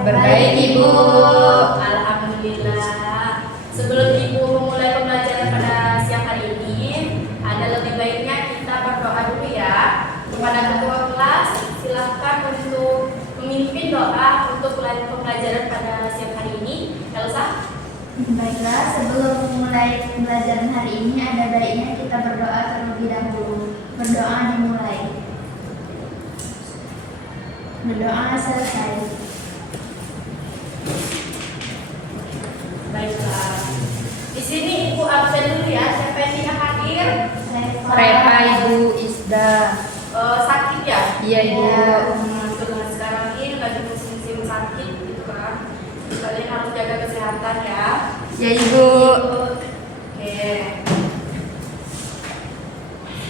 Kabar baik, Ibu. Alhamdulillah. Sebelum Ibu memulai pembelajaran pada siang hari ini, ada lebih baiknya kita berdoa dulu ya. Kepada ketua kelas, silakan untuk memimpin doa untuk pembelajaran pada siang hari ini. Elsa? Baiklah, sebelum memulai pembelajaran hari ini, ada baiknya kita berdoa terlebih dahulu. Berdoa dimulai. Berdoa selesai. Baiklah. Di sini Ibu absen dulu ya. Siapa yang tidak hadir? Reha, Ibu Isda. Sakit ya? Iya, Ibu. Dengan sekarang ini lagi musim sakit gitu kan. Kalian harus jaga kesehatan ya. Ya, Ibu. Oke.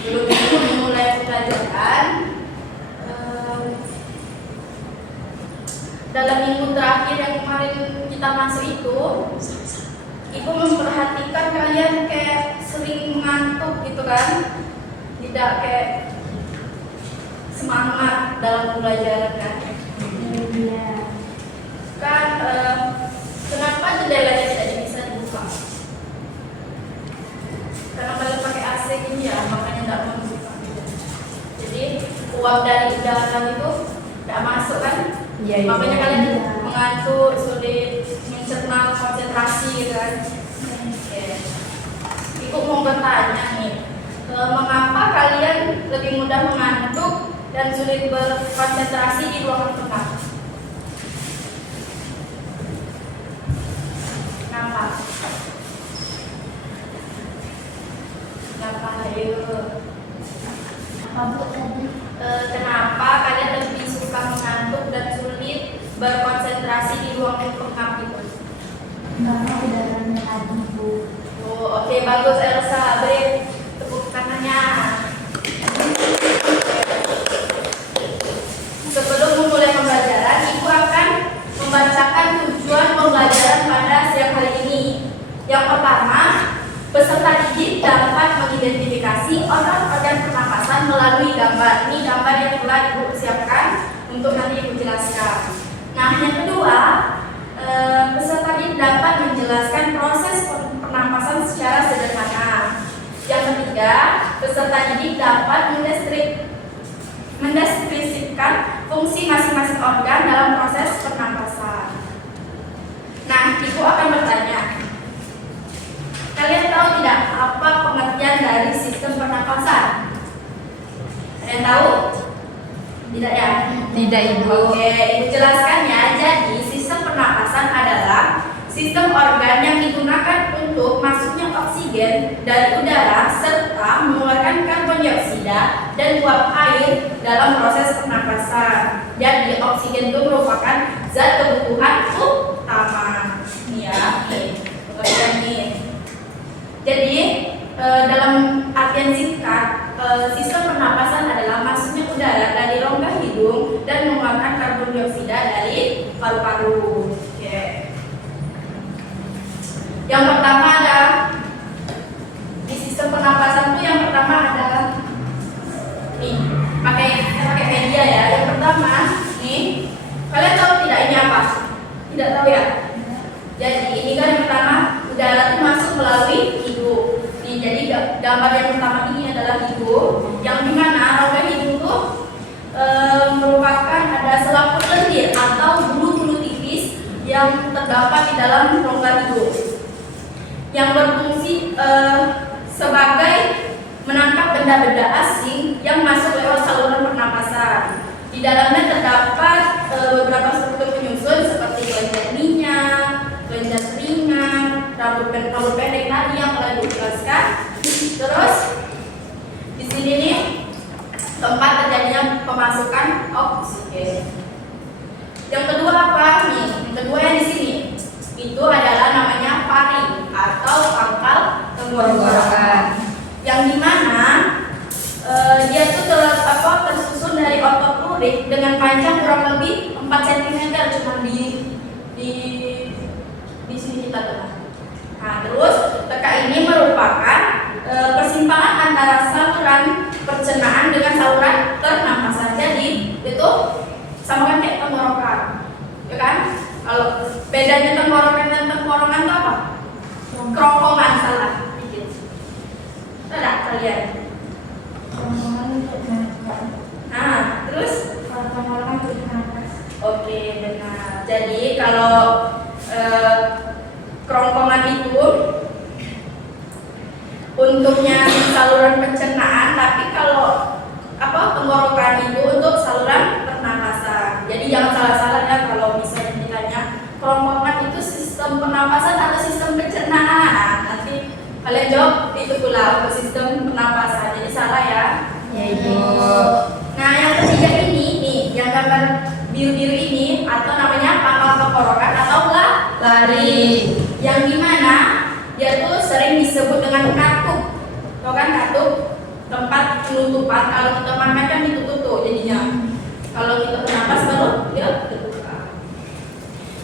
Sebelum itu memulai pembelajaran, dalam minggu terakhir yang kemarin kita masuk itu, Ibu memperhatikan kalian kayak sering mengantuk gitu kan, tidak kayak semangat dalam pembelajaran kan? Iya. Kan kenapa jendelanya tidak bisa dibuka? Karena kalian pakai AC ini ya, makanya tidak mau dibuka. Jadi uap dari udara itu tidak masuk kan? Iya, Ibu. Makanya kalian mengantuk, sulit mencerna, konsentrasi gitu kan? Oke. Ibu mau bertanya nih, mengapa kalian lebih mudah mengantuk dan sulit berkonsentrasi di ruangan tengah? Kenapa? Kenapa? Ayo. Apa Bu tadi? Kenapa kalian lebih suka mengantuk dan sulit berkonsentrasi di ruangan tengah itu? Karena udaranya tadi Bu. Oh, oke, bagus Elsa. Beri tepuk tangannya. Sebelum memulai pembelajaran, Ibu akan membacakan tujuan pembelajaran pada siang hari ini. Yang pertama, peserta didik dapat mengidentifikasi organ-organ pernapasan melalui gambar. Ini gambar yang telah Ibu siapkan untuk nanti Ibu jelaskan. Nah, yang kedua, peserta didik dapat menjelaskan proses pernapasan secara sederhana. Yang ketiga, peserta didik dapat mendeskripsikan fungsi masing-masing organ dalam proses pernapasan. Nah, Ibu akan bertanya, kalian tahu tidak apa pengertian dari sistem pernapasan? Kalian tahu? Tidak ya? Tidak, Ibu. Oke, Ibu jelaskan ya. Jadi, sistem pernapasan adalah sistem organ yang digunakan untuk masuknya oksigen dari udara serta mengeluarkan karbon dioksida dan uap air dalam proses pernapasan. Jadi, oksigen itu merupakan zat kebutuhan utama. Nih ya, pengertian nih. Jadi, dalam artian singkat, sistem pernapasan adalah masuknya udara dari rongga hidung dan mengeluarkan karbon dioksida dari paru-paru. Oke. Yang pertama ada di sistem pernapasan itu, yang pertama ada nih, pakai media ya. Yang pertama nih, kalian tahu tidak ini apa? Tidak tahu ya? Jadi ini kan yang pertama, udara itu masuk melalui hidung. Nih, jadi gambar yang pertama ini adalah hidung, yang dimana rongga hidung itu merupakan ada selaput lendir atau bulu-bulu tipis yang terdapat di dalam rongga hidung, yang berfungsi sebagai menangkap benda-benda asing yang masuk lewat saluran pernapasan. Di dalamnya terdapat beberapa struktur penyusun seperti kelenjar minyak, kelenjar ringan, rambut pendek tadi yang telah dijelaskan. Terus di sini nih tempat terjadinya pemasukan oksigen. Yang kedua apa nih? Yang kedua yang di sini itu adalah namanya faring atau pangkal tenggorokan, yang dimana dia tuh tersusun dari otot lurik dengan panjang kurang lebih 4 cm, cuma di sini kita telah. Nah, terus letak ini merupakan persimpangan antara saluran pencernaan dengan saluran pernapasan. Jadi itu sama kan kayak tenggorokan, ya kan? Kalau bedanya tenggorokan dan tengkorongan itu apa? Kerongkongan, salah dikit. Ada kalian? Kerongkongan untuk nafas. Nah, terus? Kalau tenggorokan untuk nafas. Oke, benar. Jadi kalau kerongkongan itu untuknya saluran pencernaan, tapi kalau tenggorokan itu untuk saluran pernapasan. Jadi jangan salah-salah ya kalau misalnya ditanya kerongkongan itu sistem pernapasan atau sistem pencernaan. Nanti kalian jawab itu pula untuk sistem pernapasan. Jadi salah ya. Ya Ibu. Nah, yang ketiga ini nih, yang gambar biru-biru ini atau namanya pangkal tenggorokan atau Lari. yang dimana dia tuh sering disebut dengan katup. Tahu kan katup? Tempat penutupan. Kalau kita makan kan ditutup tuh jadinya. Kalau kita bernapas baru dia terbuka.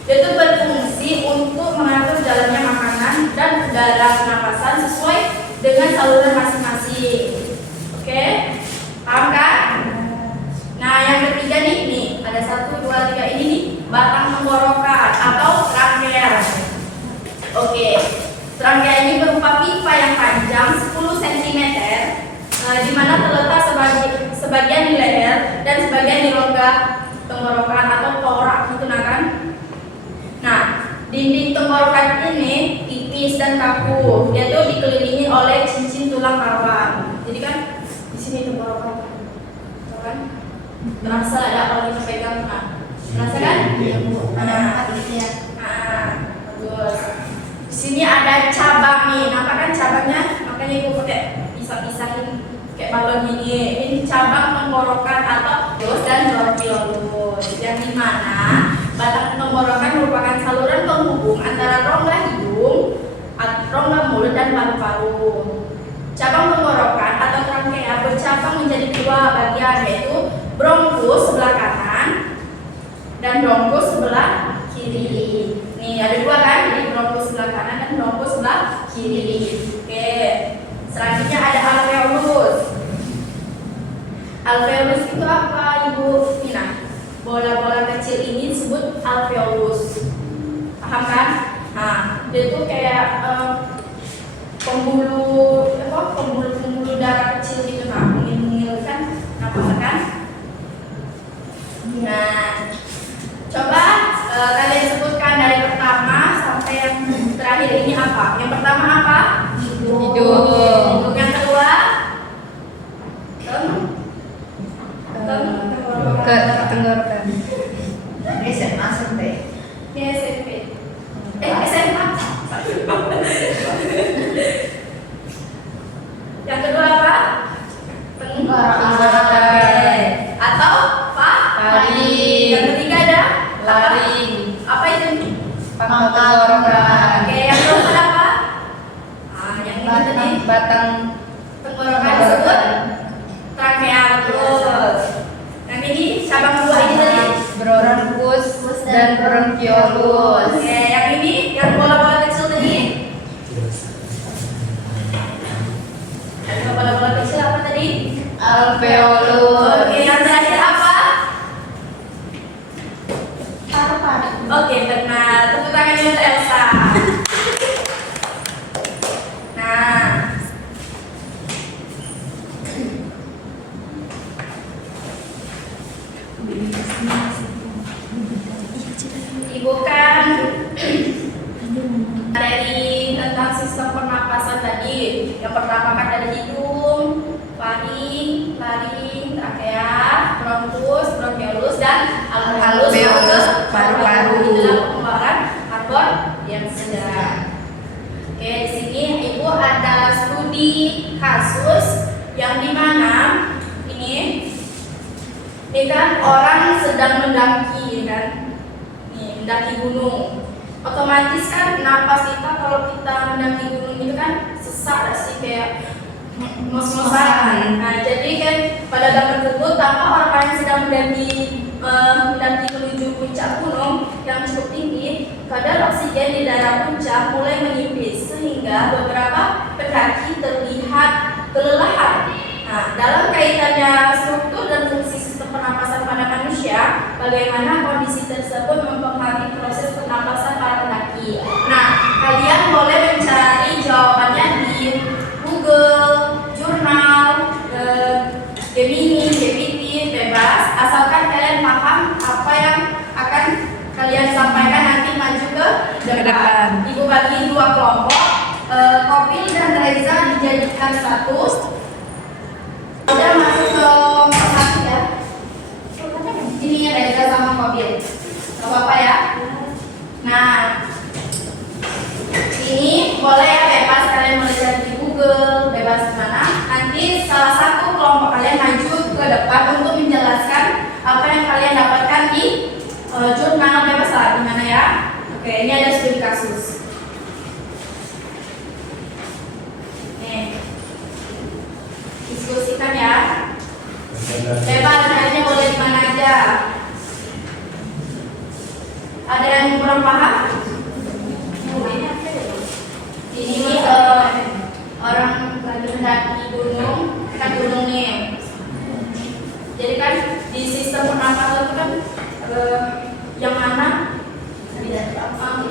Dia tuh berfungsi untuk mengatur jalannya makanan dan udara pernapasan sesuai dengan saluran masing-masing. Oke? Paham kan? Nah, yang ketiga nih, ada 1, 2, 3 ini nih, batang tenggorokan atau trachea. Oke, trachea ini berupa pipa yang panjang 10 cm, di mana terletak sebagian di leher dan sebagian di rongga tenggorokan atau torak gitu kan. Nah, dinding tenggorokan ini tipis dan kaku. Dia tuh dikelilingi oleh cincin tulang rawan. Jadi kan di sini tenggorokan, tahu kan? Terasa ada kalau kita pegang, terasa kan? Iya Bu. Ada Nah, 4 gitu ya. bagus. Di sini ada cabang nih, nampak kan cabangnya? Makanya ibu pakai pisah-pisahin kayak balon gini. Ini cabang tenggorokan atau bronchus dan bronchiolus. Yang dimana batang tenggorokan merupakan saluran penghubung antara rongga hidung, rongga mulut dan paru-paru. Cabang tenggorokan atau trachea bercabang menjadi 2 bagian, yaitu bronkus sebelah kanan dan bronkus sebelah kiri. Nih ada 2 kan, jadi bronkus sebelah kanan dan bronkus sebelah kiri. Oke. Selanjutnya ada alveolus. Alveolus itu apa, Ibu Mina? Bola-bola kecil ini disebut alveolus. Paham kan? Nah, dia tuh kayak pembuluh darah kecil gitu, nah, mungil-mungil kan, nampak kan? Nah, coba kalian sebutkan dari pertama sampai yang terakhir ini apa? Yang pertama apa? Hidung. Hidung. Yang kedua? Ke tenggorokan. SMA sampai. Ini SMP. SMA. Yang kedua apa? Tenggorokan. Atau apa? Laring. Yang ketiga ada? Laring. Apa itu? Pangkal tenggorokan. Oke, yang keempat apa? Yang ini tadi Batang tenggorokan disebut trachea, betul. Yang ini cabang 2 ini tadi. bronkus dan bronchiolus. Oke, yang ini yang bola-bola kecil tadi. Yang bola-bola kecil apa tadi? Alveolus. Oke, yang terakhir apa? Paru-paru. Oke, benar. Tepuk tangan untuk Elsa. Nah, Ibu kan dari tentang sistem pernapasan tadi. Yang pertama kan dari hidung, faring, laring, trachea, bronkus, bronchiolus dan alveolus, Alveolus, paru-paru. Di dalam pengeluaran karbon dioksida. Oke, di sini Ibu ada studi kasus yang dimana ini kan orang sedang mendaki kan, nih mendaki gunung. Otomatis kan napas kita kalau kita mendaki gunung itu kan sesak sih, kayak ngos-ngosan. Nah, jadi kan pada gambar tersebut tampak orang yang sedang mendaki menuju puncak gunung yang cukup tinggi, kadar oksigen di daerah puncak mulai menipis sehingga beberapa pendaki terlihat kelelahan. Nah, dalam kaitannya struktur dan fungsi sistem pernapasan pada manusia, bagaimana kondisi tersebut mempengaruhi proses depan. Ibu bagi dua kelompok. Kopil dan Reza dijadikan satu. Udah masuk ke kelompok satu ya. Ini Reza sama Kopil. Gak apa-apa ya. Nah, ini boleh ya, bebas kalian boleh cari di Google, bebas mana. Nanti salah satu kelompok kalian maju ke depan untuk menjelaskan apa yang kalian dapatkan di jurnal, bebas lah gimana ya. Oke, ini ada studi kasus. Nih, diskusikan ya. Bebas, kalian boleh di mana aja. Ada yang kurang paham? Ini orang lagi mendaki gunung, kan gunung nih. Jadi kan di sistem pernapasan itu kan yang mana?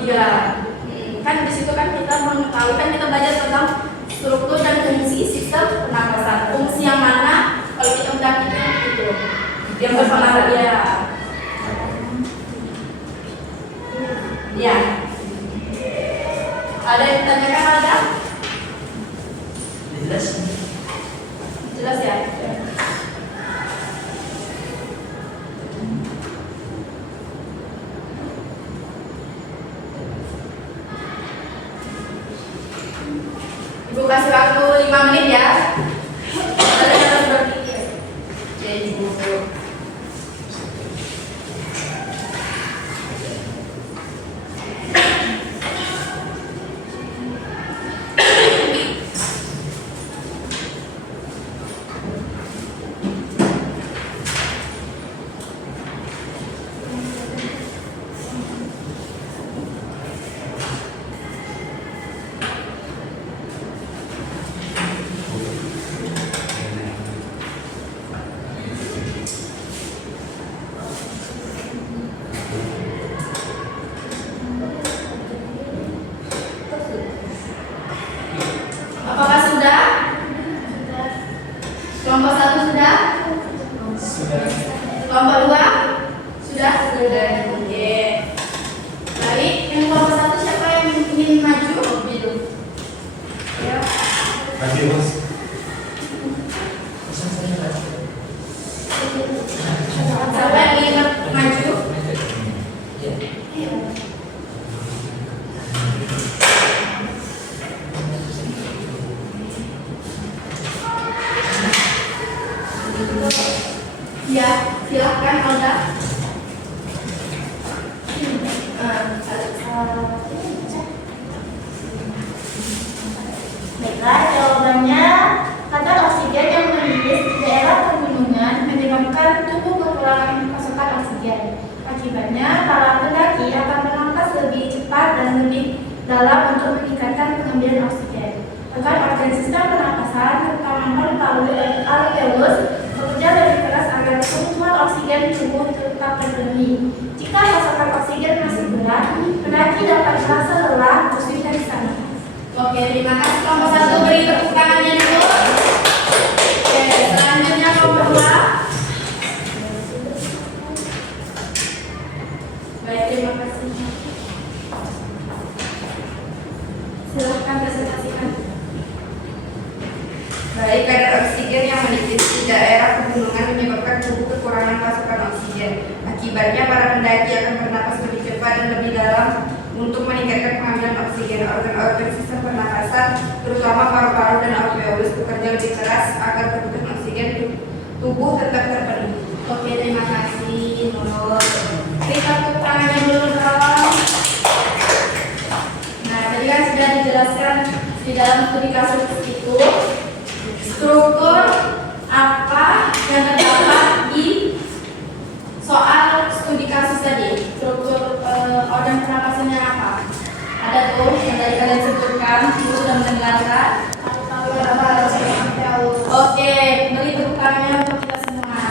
Iya. Kan di situ kan kita mengetahui, kan kita belajar tentang struktur dan fungsi sistem pernapasan. Fungsi yang mana? Kalau kita mendaki itu yang berpengaruh ya. Ya. Ada yang ditanyakan ada? Jelas. Jelas ya? Ibu kasih waktu 5 menit ya. Kalian harus berpikir. Oke, Ibu. Apakah sudah? Kelompok 1 sudah? Kelompok 2? Sudah? Sudah. Oke. Baik, yang kelompok 1 siapa yang ingin maju? Biru. Ya. Maju, Mas. Siapa yang ingin maju? Ya, silahkan Alda. Baiklah, jawabannya kadar oksigen yang menipis di daerah pegunungan menyebabkan tubuh kekurangan pasokan oksigen. Akibatnya, para pendaki akan bernafas lebih cepat dan lebih dalam untuk meningkatkan pengambilan oksigen. Agar organ sistem pernapasan, terutama paru-paru dan alveolus, bekerja lebih keras agar kebutuhan oksigen tubuh tetap terpenuhi. Jika pasokan oksigen masih kurang, pendaki dapat merasa lelah, pusing dan sakit. Oke, terima kasih kelompok 1, beri tepuk tangannya dulu. Oke, selanjutnya kelompok 2. Baik, terima kasih. Silahkan presentasikan. Baik, kadar oksigen yang menipis di daerah pegunungan menyebabkan tubuh kekurangan pasokan oksigen. Akibatnya para pendaki akan bernapas lebih cepat dan lebih dalam untuk meningkatkan pengambilan oksigen. Organ-organ sistem pernapasan, terutama paru-paru dan alveolus, bekerja lebih keras agar kebutuhan oksigen tubuh tetap terpenuhi. Oke, terima kasih Nurul. Beri tepuk tangannya dulu dong. Nah, tadi kan sudah dijelaskan di dalam studi kasus itu struktur apa yang terdapat di soal studi kasus tadi. Struktur organ pernapasannya apa? Ada tuh yang tadi kalian sebutkan, ibu sudah mendengarkan. Oke, beri tepuk tangannya untuk kita semua.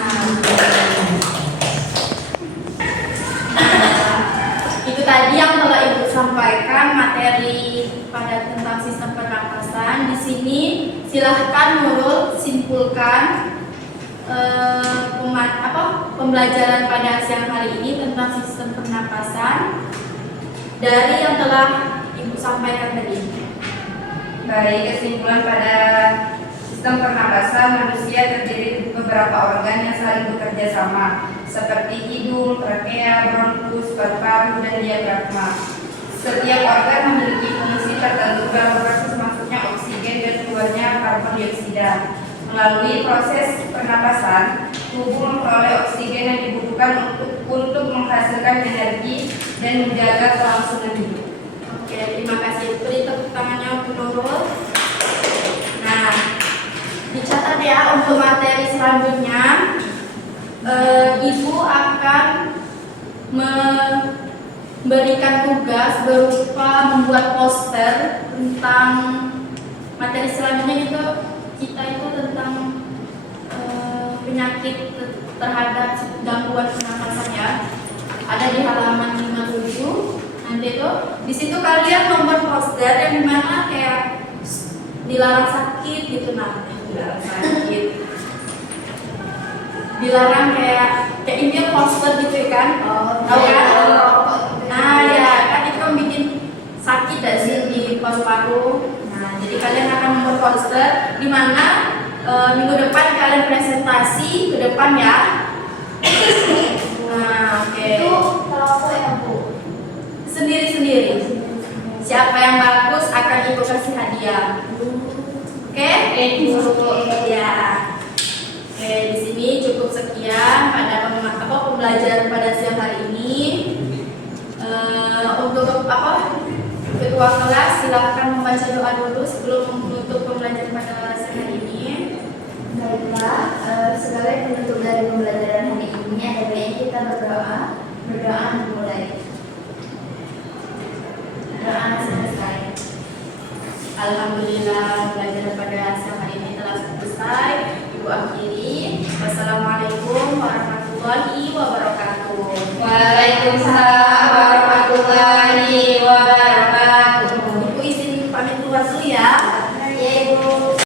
Itu tadi yang telah ibu sampaikan materi pada tentang sistem pernapasan. Di sini silahkan Nurul simpulkan pembelajaran pada siang hari ini tentang sistem pernapasan. dari yang telah Ibu sampaikan tadi. Baik, kesimpulan pada sistem pernapasan manusia terdiri dari beberapa organ yang saling bekerja sama, seperti hidung, trakea, bronkus, paru-paru, dan diafragma. Setiap organ memiliki fungsi tertentu dalam proses masuknya oksigen dan keluarnya karbon dioksida. Melalui proses pernapasan, tubuh memperoleh oksigen yang dibutuhkan untuk menghasilkan energi dan menjaga kelangsungan hidup. Oke, terima kasih. Beri tepuk tangannya untuk Nurul. Nah, dicatat ya untuk materi selanjutnya. Ibu akan memberikan tugas berupa membuat poster tentang materi selanjutnya itu kita itu tentang penyakit terhadap gangguan pernapasan ya. Ada di halaman 57. Nanti itu di situ kalian nomor poster yang dimana kayak dilarang sakit gitu, nah dilarang sakit, dilarang kayak ini poster gitu kan, tahu kan? Nah ya kan itu kan bikin sakit dan sih di paru-paru. Nah jadi kalian akan membuat poster di mana minggu depan kalian presentasi ke depan ya. Nah oke. Itu kalau aku ya Bu. Sendiri-sendiri. Siapa yang bagus akan Ibu kasih hadiah. Oke? Ya. Oke, di sini cukup sekian pada pembelajaran pada siang hari ini. Untuk ketua kelas silakan membaca doa dulu sebelum menutup pembelajaran pada siang hari ini. Baiklah, sebagai penutup dari pembelajaran hari ini ada baiknya kita berdoa. Berdoa dimulai. Doa selesai. Alhamdulillah pelajaran pada siang hari ini telah selesai. Ibu akhiri. Wassalamualaikum warahmatullahi wabarakatuh. Waalaikumsalam warahmatullahi wabarakatuh. Ibu izin pamit keluar dulu ya. Ya Ibu.